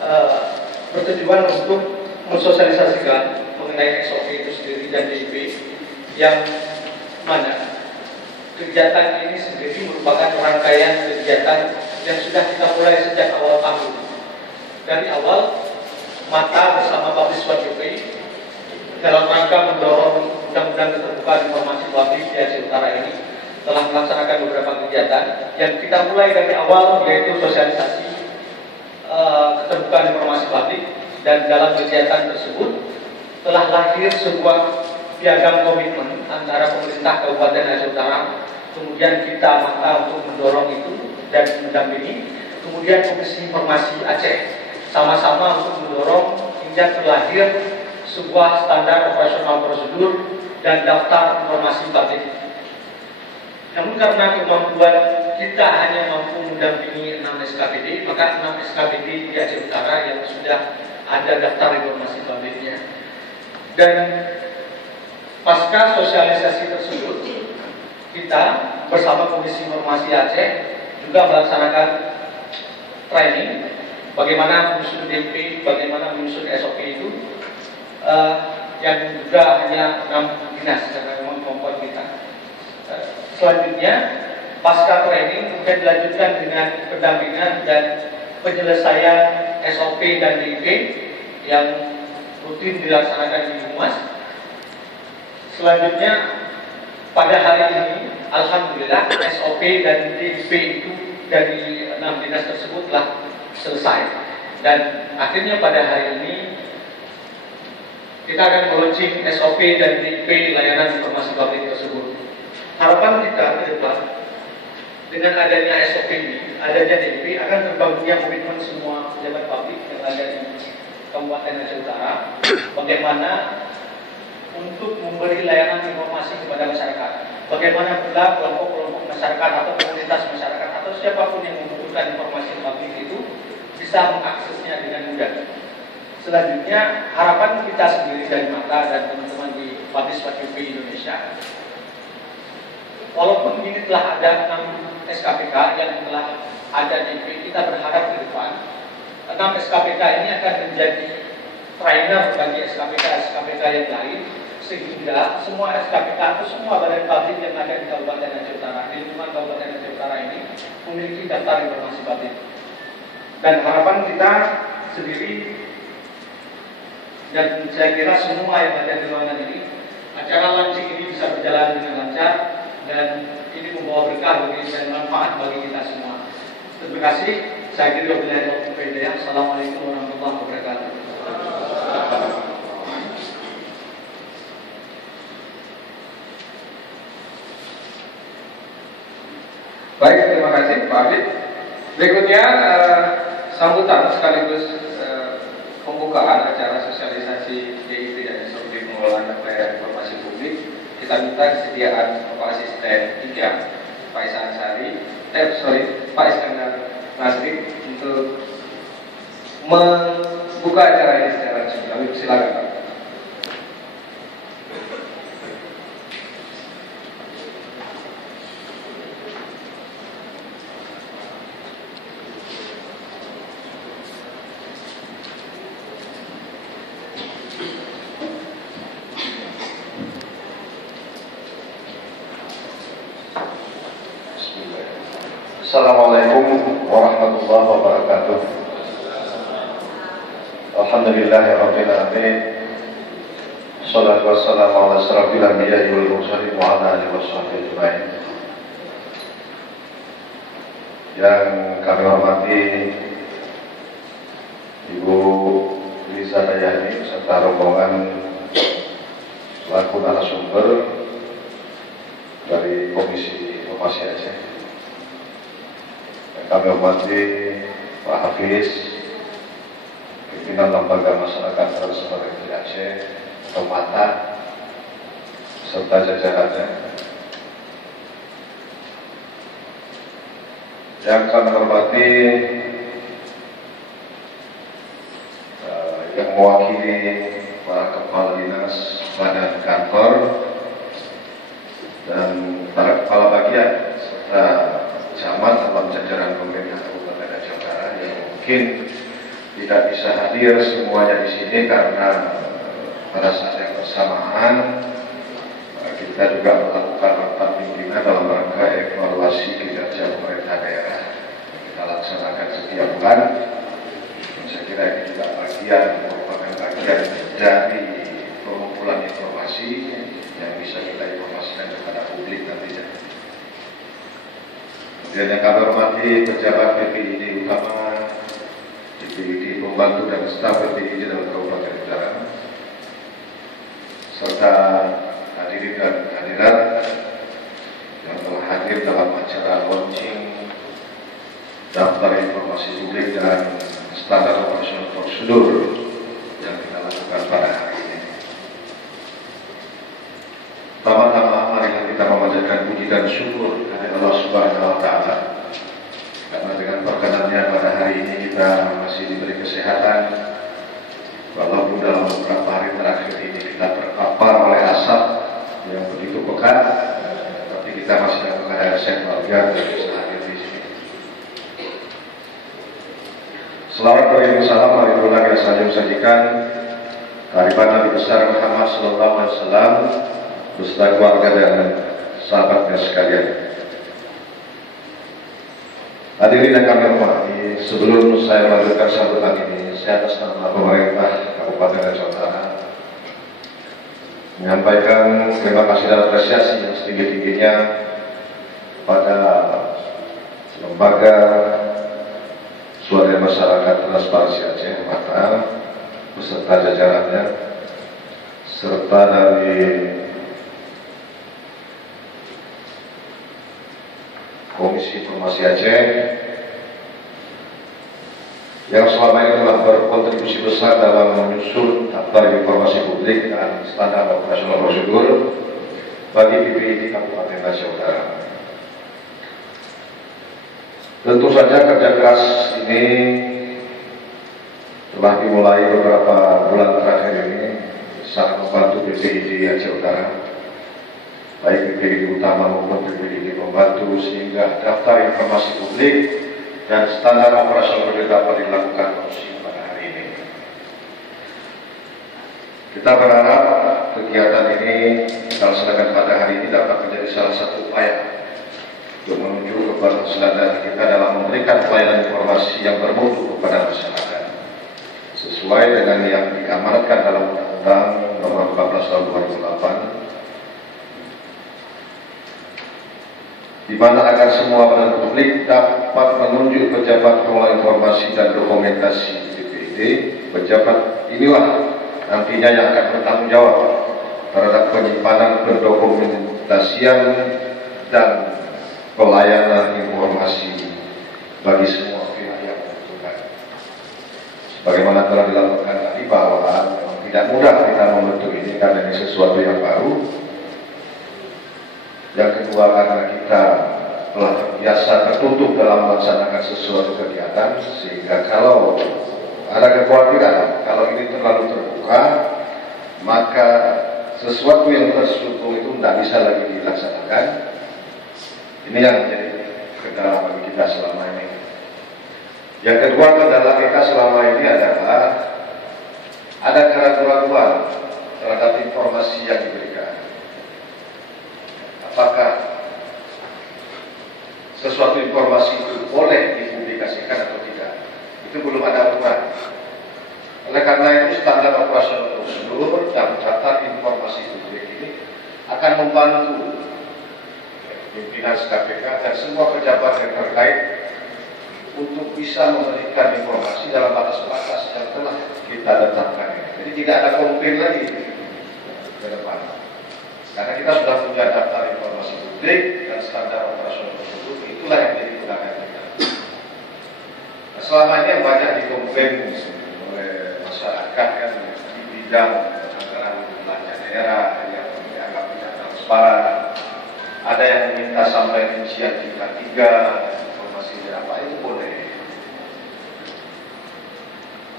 eh, bertujuan untuk mensosialisasikan mengenai SOP itu sendiri dan DIP, yang mana kegiatan ini sendiri merupakan rangkaian kegiatan yang sudah kita mulai sejak awal tahun. Dari awal, Mata bersama Publis Wajibi dalam rangka mendorong undang-undang keterbukaan informasi publik di Aceh Utara ini telah melaksanakan beberapa kegiatan yang kita mulai dari awal, yaitu sosialisasi keterbukaan informasi publik, dan dalam kegiatan tersebut telah lahir sebuah piagam komitmen antara pemerintah Kabupaten Aceh Utara, kemudian kita Mata untuk mendorong itu dan mendampingi, kemudian Komisi Informasi Aceh sama-sama untuk mendorong hingga terlahir sebuah standar operasional prosedur dan daftar informasi publik. Namun karena kemampuan kita hanya mampu mendampingi 6 SKPD, maka 6 SKPD di Aceh Utara yang sudah ada daftar informasi publiknya. Dan pasca sosialisasi tersebut, kita bersama Komisi Informasi Aceh juga melaksanakan training bagaimana menyusun DP, bagaimana menyusun SOP itu, yang juga hanya 6 dinas karena memang kemampuan kita. Selanjutnya, pasca training kemudian dilanjutkan dengan pendampingan dan penyelesaian SOP dan DP yang rutin dilaksanakan di Humas. Selanjutnya, pada hari ini, alhamdulillah SOP dan DP itu dari 6 dinas tersebut telah selesai, dan akhirnya pada hari ini kita akan meluncurkan SOP dan DP layanan informasi publik tersebut. Harapan kita ke depan dengan adanya SOP ini, adanya DP, akan terbangunnya komitmen semua pejabat publik yang ada di Kabupaten Aceh Utara bagaimana untuk memberi layanan informasi kepada masyarakat. Bagaimana pula kelompok-kelompok masyarakat atau komunitas masyarakat atau siapapun yang membutuhkan informasi publik itu bisa mengaksesnya dengan mudah. Selanjutnya, harapan kita sendiri dari Mata dan teman-teman di Publis Wajibi Indonesia, walaupun ini telah ada 6 SKPK yang telah ada di kita berharap ke depan 6 SKPK ini akan menjadi trainer bagi SKPK yang lain, sehingga semua SKPK atau semua badan publik yang ada di Kabupaten Aceh Utara, di lingkungan Kabupaten Aceh Utara ini memiliki daftar informasi publik. Dan harapan kita sendiri, dan saya kira semua yang ada di ruangan ini, acara launching ini bisa berjalan dengan lancar dan ini membawa berkah bagi dan manfaat bagi kita semua. Terima kasih. Saya kira wabillahi taufiq. Assalamualaikum warahmatullahi wabarakatuh. Baik, terima kasih Pak Abid. Berikutnya sambutan sekaligus pembukaan acara sosialisasi DIP dan SOP pengelolaan pelayanan informasi publik. Kita minta kesediaan Bapak Asisten 3 Pak Pak Iskandar Nasri untuk membuka acara ini secara langsung. Kami silakan Pak. Assalamualaikum warahmatullahi wabarakatuh. Alhamdulillahirrabbilalamin. Assalatu wassalamu ala asrafil anbiya'i wal mursalin wa ala alihi washabbihi ajmain. Yang kami hormati Ibu Lisa Dayani serta rombongan selaku narasumber dari Komisi Informasi Aceh. Kami hormati Pak Hafiz, pimpinan Lembaga Masyarakat Transparan Aceh atau MATA, serta jajarannya. Yang kami hormati yang mewakili para kepala dinas, badan kantor, dan para kepala bagian serta camat dalam jajaran pemerintah Kabupaten Aceh Utara yang mungkin tidak bisa hadir semuanya di sini karena pada saat yang bersamaan kita juga melakukan rapat pimpinan dalam rangka evaluasi kinerja pemerintah daerah. Kita laksanakan setiap bulan. Saya kira ini juga merupakan bagian dari pengumpulan informasi yang bisa kita informasikan kepada publik nantinya. Kemudian yang kami hormati pejabat PPID utama, PPID pembantu dan staf PPID dalam Kabupaten Utara, serta hadirin dan hadirat yang telah hadir dalam acara launching daftar informasi publik dan standar operasional prosedur yang kita lakukan pada hari ini. Pertama-tama marilah kita memanjatkan puji dan syukur kepada Allah Subhanahu wa Ta'ala, karena dengan perkenannya pada hari ini kita masih diberi kesehatan, walaupun dalam beberapa hari terakhir ini kita terpapar oleh asap yang begitu pekat, tapi kita masih dalam keadaan sehat walafiat dan bisa hadir di sini. Selawat beribu salam marilah kita saja sajikan kehadiran Nabi besar Muhammad Sallallahu Alaihi Wasallam beserta keluarga dan sahabatnya sekalian. Hadirin yang kami hormati, sebelum saya melanjutkan sambutan ini, saya atas nama pemerintah Kabupaten Aceh Utara menyampaikan terima kasih dan apresiasi yang setinggi-tingginya pada lembaga swadaya masyarakat Transparansi Aceh Mata beserta jajarannya, serta dari Komisi Informasi Aceh yang selama ini telah berkontribusi besar dalam menyusun daftar informasi publik dan standar operasional prosedur bagi PPID Kabupaten Aceh Utara. Tentu saja kerja keras ini telah dimulai beberapa bulan terakhir ini sangat membantu PPID Aceh Utara, baik PPID utama maupun PPID pembantu, sehingga daftar informasi publik dan standar operasional prosedur dapat dilakukan launching pada hari ini. Kita berharap kegiatan ini dilaksanakan pada hari ini dapat menjadi salah satu upaya untuk menuju keberhasilan dari kita dalam memberikan pelayanan informasi yang bermutu kepada masyarakat, sesuai dengan yang diamanatkan dalam Undang-Undang Nomor 14 Tahun 2008, di mana agar semua badan publik dapat menunjuk pejabat pengelola informasi dan dokumentasi PPID. Pejabat inilah nantinya yang akan bertanggung jawab terhadap penyimpanan, pendokumentasian, dan pelayanan informasi bagi semua pihak yang membutuhkan. Sebagaimana telah dilakukan tadi bahwa tidak mudah kita membentuk ini karena ini sesuatu yang baru. Yang kedua, karena kita telah terbiasa tertutup dalam melaksanakan sesuatu kegiatan, sehingga kalau ada kekhawatiran kalau ini terlalu terbuka, maka sesuatu yang terstruktur itu tidak bisa lagi dilaksanakan. Ini yang menjadi kendala bagi kita selama ini. Yang kedua, kendala kita selama ini adalah ada keraguan-keraguan terhadap informasi yang diberikan. Apakah sesuatu informasi itu boleh dipublikasikan atau tidak? Itu belum ada aturan. Oleh karena itu, standar operasional prosedur dan daftar informasi publik ini akan membantu pimpinan KPK dan semua pejabat yang terkait untuk bisa memberikan informasi dalam batas-batas yang telah kita tetapkan. Jadi tidak ada komplain lagi ke depan, karena kita sudah punya daftar informasi publik dan standar operasional prosedur, itulah yang jadi pegangan kita. Nah, selama ini yang banyak dikomplain oleh masyarakat kan di bidang anggaran belanja daerah yang dianggap tidak transparan. Ada yang meminta sampai rincian tingkat 3, informasi berapa, itu boleh.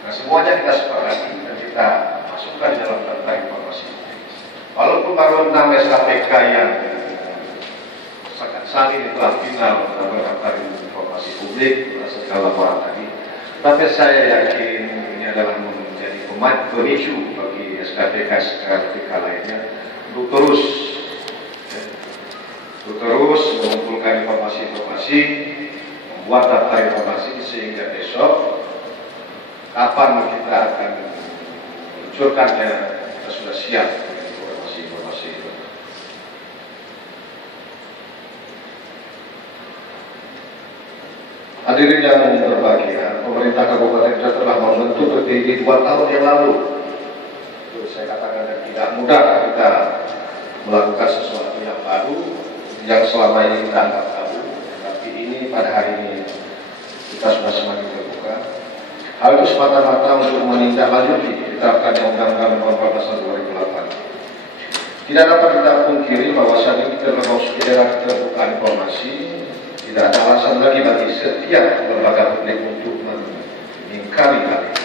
Nah, semuanya kita sepakati dan kita masukkan di dalam daftar informasi. Walaupun baru 6 SKPK yang saat ini telah final dalam daftar informasi publik, segala laporan tadi, tapi saya yakin adalah menjadi pemicu bagi SKPK lainnya untuk terus mengumpulkan informasi-informasi, membuat daftar informasi sehingga besok kapan kita akan meluncurkannya kita sudah siap dengan informasi-informasi itu. Hadirin yang berbahagia, pemerintah Kabupaten Kuta telah membentuk PPID 2 tahun yang lalu. Itu saya katakan tidak mudah kita melakukan sesuatu yang baru yang selama ini kita anggap tabu, tapi ini pada hari ini kita sudah semakin terbuka. Hal itu semata-mata untuk menindaklanjuti diterapkannya Undang-Undang Nomor 14 Tahun 2008. Tidak dapat kita pungkiri bahwa saat ini kita memasuki era keterbukaan informasi. Tidak ada alasan lagi bagi setiap lembaga publik untuk mengingkari hal ini.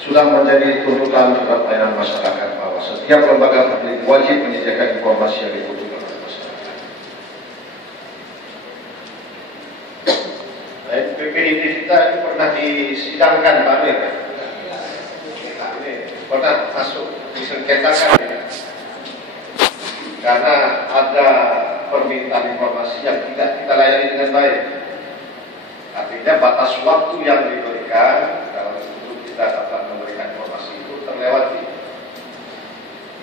Sudah menjadi tuntutan terhadap pelayanan masyarakat bahwa setiap lembaga publik wajib menyediakan informasi yang dibutuhkan oleh masyarakat. PPID kita itu pernah disidangkan, Pak Amir. Ini pernah masuk disengketakan ya. Karena ada permintaan informasi yang tidak kita layani dengan baik. Artinya batas waktu yang diberikan dalam untuk kita dapat memberikan informasi itu terlewati.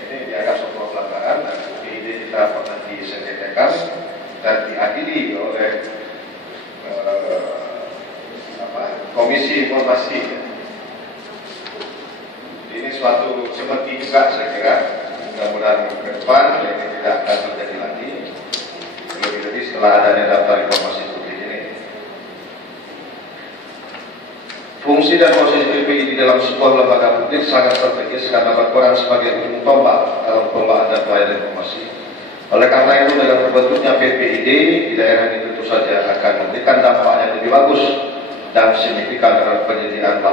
Ini dianggap sebuah pelanggaran dan PPID kita pernah disengketakan dan diadili oleh Komisi Informasi. Ini suatu semeti juga saya kira. Mudah-mudahan ke depan ini tidak akan terjadi lagi. Lebih-lebih setelah adanya daftar informasi publik ini. Fungsi dan posisi PPID di dalam sebuah lembaga publik sangat strategis karena berperan sebagai ujung tombak dalam pengelolaan dan pelayanan informasi. Oleh karena itu dengan terbentuknya PPID di daerah ini tentu saja akan memberikan dampak yang lebih bagus dan signifikan terhadap penyediaan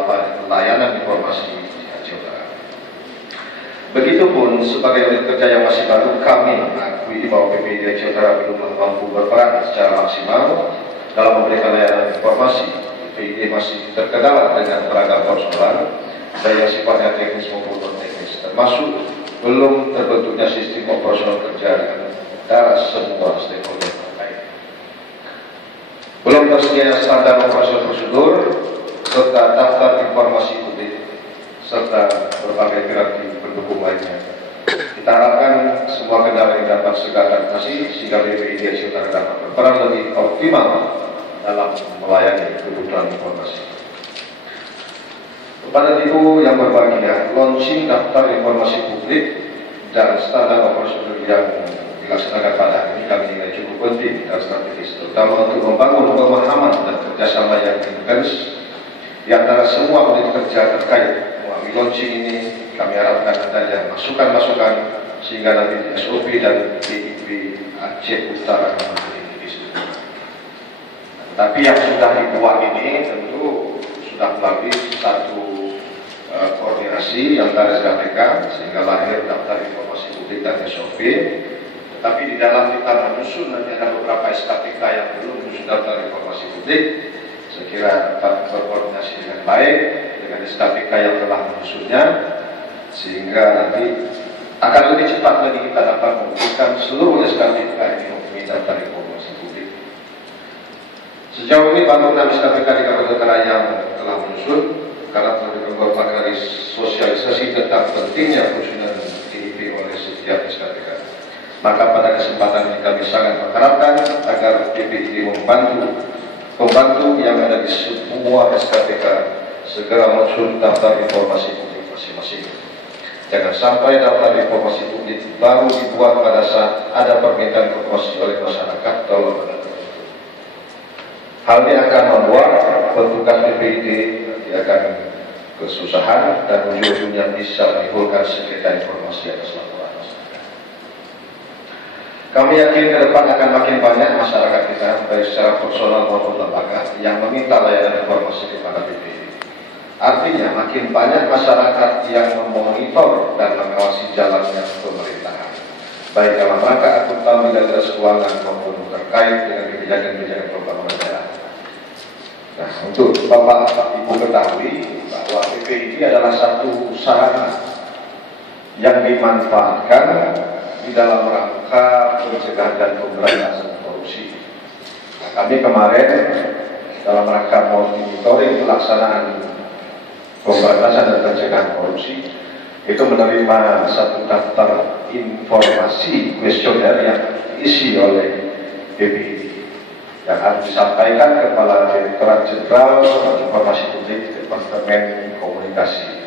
layanan informasi di Aceh Utara. Begitupun sebagai unit kerja yang masih baru, kami mengakui bahwa PPID Aceh Utara belum mampu berperan secara maksimal dalam memberikan layanan informasi. PPID masih terkendala dengan beragam persoalan, baik yang sifatnya teknis maupun non-teknis, termasuk belum terbentuknya sistem operasional kerja dengan antara semua stakeholder terkait. Belum tersedianya standar operasional prosedur serta daftar informasi publik serta berbagai piranti pendukung lainnya. Kita harapkan semua kendala ini dapat segera teratasi sehingga PPID Aceh Utara dapat berperan lebih optimal dalam melayani kebutuhan informasi. Kepada Ibu yang berbahagia, launching daftar informasi publik dan standar operasional yang dilaksanakan pada hari ini kami nilai cukup penting dan strategis, terutama untuk membangun pemahaman dan kerjasama yang intens di antara semua unit kerja terkait. Melalui launching ini kami harapkan adanya masukan-masukan sehingga nanti SOP dan PIP Aceh Utara menjadi distribusi. Tapi yang sudah dibuat ini tentu sudah melalui satu koordinasi antara SKPK sehingga lahir daftar informasi publik dan SOP. Tapi di dalam kita menyusun nanti ada beberapa SKPK yang belum menyusun daftar informasi publik. Saya kira dapat berkoordinasi dengan baik dengan SKPK yang telah menyusunnya sehingga nanti akan lebih cepat lagi kita dapat memberikan seluruh SKPK ini mempunyai daftar informasi publik. Sejauh ini baru 6 SKPK di Kabupaten Utara yang telah menyusun karena telah dilakukan dari sosialisasi tentang pentingnya penyusunan DIP oleh setiap SKPK. Maka pada kesempatan ini kami sangat mengharapkan agar PPID membantu yang ada di semua SKPK segera menyusun daftar informasi publik masing-masing. Jangan sampai daftar informasi publik baru dibuat pada saat ada permintaan informasi oleh masyarakat atau lembaga tertentu. Hal ini akan membuat petugas PPID nanti akan kesusahan dan ujung-ujungnya bisa menimbulkan sengketa informasi atas laporan masyarakat. Kami yakin ke depan akan makin banyak masyarakat kita, baik secara personal maupun lembaga, yang meminta layanan informasi kepada PPID. Artinya makin banyak masyarakat yang memonitor dan mengawasi jalannya pemerintahan, baik dalam rangka akuntabilitas keuangan maupun terkait dengan kebijakan-kebijakan pembangunan daerah. Nah, untuk Bapak Ibu ketahui bahwa KKP ini adalah satu sarana yang dimanfaatkan di dalam rangka pencegahan dan pemberantasan korupsi. Nah, kami kemarin dalam rangka monitoring pelaksanaan pemberantasan dan pencegahan korupsi itu menerima satu daftar informasi kuesioner yang diisi oleh BPI yang harus disampaikan Kepala Direktorat Jenderal Informasi Publik Departemen Komunikasi.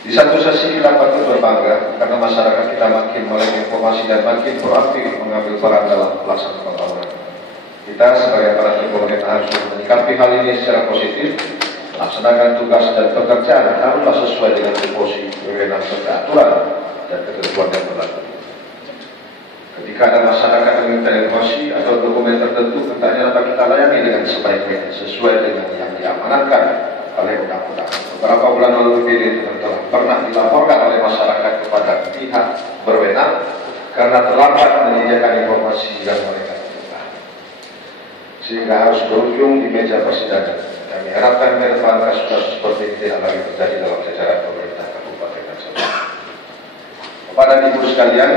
Di satu sisi kita patut berbangga karena masyarakat kita makin melek informasi dan makin proaktif mengambil peran dalam pelaksanaan pembangunan. Kita sebagai para pemerintah harus menyikapi hal ini secara positif, melaksanakan tugas dan pekerjaan haruslah sesuai dengan tupoksi, wewenang serta aturan dan ketentuan yang berlaku. Ketika ada masyarakat yang meminta informasi atau dokumen tertentu, hendaknya dapat kita layani dengan sebaik-baiknya sesuai dengan yang diamanatkan oleh undang-undang. Beberapa bulan lalu BPD telah pernah dilaporkan oleh masyarakat kepada pihak berwenang karena terlambat menyediakan informasi yang mereka butuhkan, sehingga harus berujung di meja persidangan. Kami harapkan ke depan kasus-kasus seperti ini tidak lagi terjadi dalam jajaran pemerintah Kabupaten Kabupaten. Kepada ibu sekalian,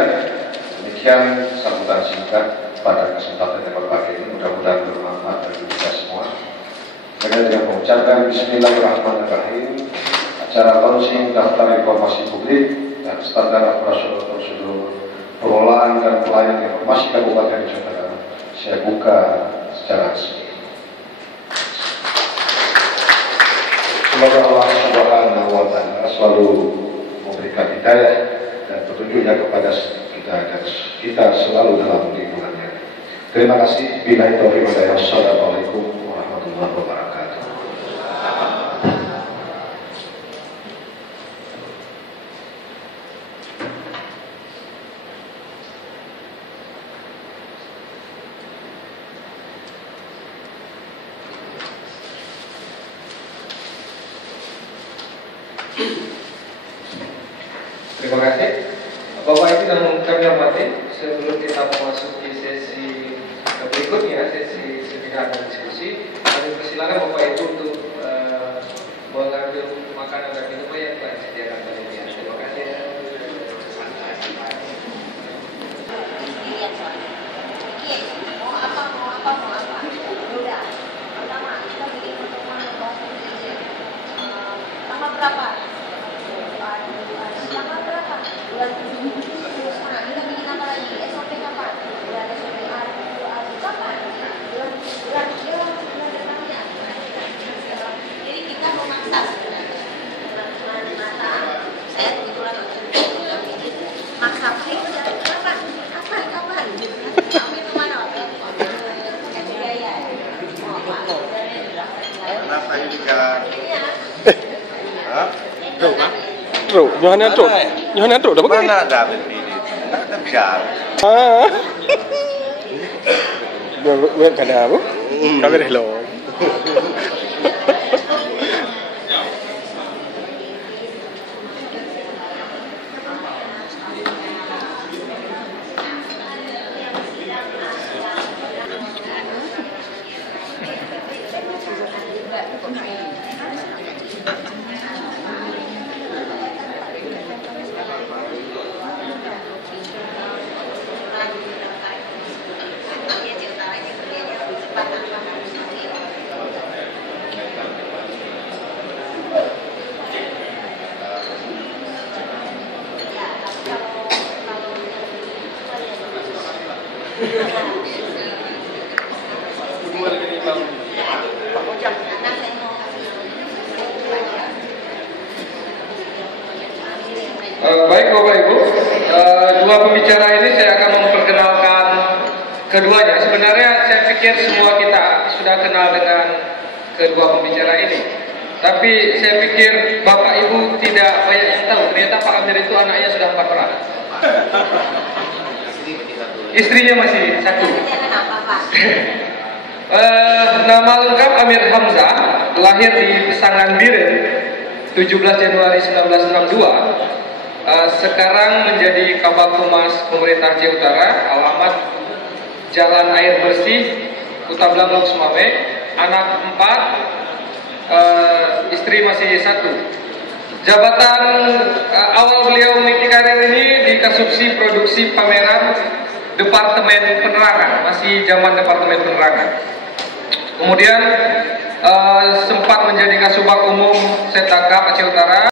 demikian sambutan singkat pada kesempatan yang berbahagia ini, mudah-mudahan bermanfaat bagi kita semua. Dengan mengucapkan Bismillahirrahmanirrahim, acara launching daftar informasi publik dan standar operasional prosedur pengelolaan dan pelayanan informasi Kabupaten Jawa saya buka secara resmi. Semoga Allah Subhanahu wa Ta'ala selalu memberikan hidayah dan petunjuknya kepada kita dan kita selalu dalam lingkungannya. Terima kasih. Billahi taufiq wal hidayah. Assalamualaikum warahmatullahi wabarakatuh. Terima kasih. Bapak Ibu yang kami hormati, sebelum kita memasuki sesi berikutnya, sesi seminar dan diskusi, kami persilakan Bapak Ibu untuk mengambil makanan dan minuman yang telah disediakan tadi. Terima kasih. Truk, Yohanan truk. Yohanan truk dah pakai. Mana ada begini? Ada biar. Ah. Buat kada apa? Kami dah lo. Baik Bapak Ibu, dua pembicara ini saya akan memperkenalkan keduanya. Sebenarnya saya pikir semua kita sudah kenal dengan kedua pembicara ini. Tapi saya pikir Bapak Ibu tidak banyak tahu, ternyata Pak Amir itu anaknya sudah 4 orang. Istrinya masih 1. Nama lengkap Amir Hamzah, lahir di Pesangan Biren 17 Januari 1962. Sekarang menjadi Kabag Humas Pemerintah Aceh Utara, alamat Jalan Air Bersih, Kota Blanglok, Sumame, anak 4, istri masih satu. Jabatan awal beliau meniti karir ini di Kasubsi Produksi Pameran Departemen Penerangan, masih zaman Departemen Penerangan. Kemudian sempat menjadi Kasubag Umum Setaka Aceh Utara.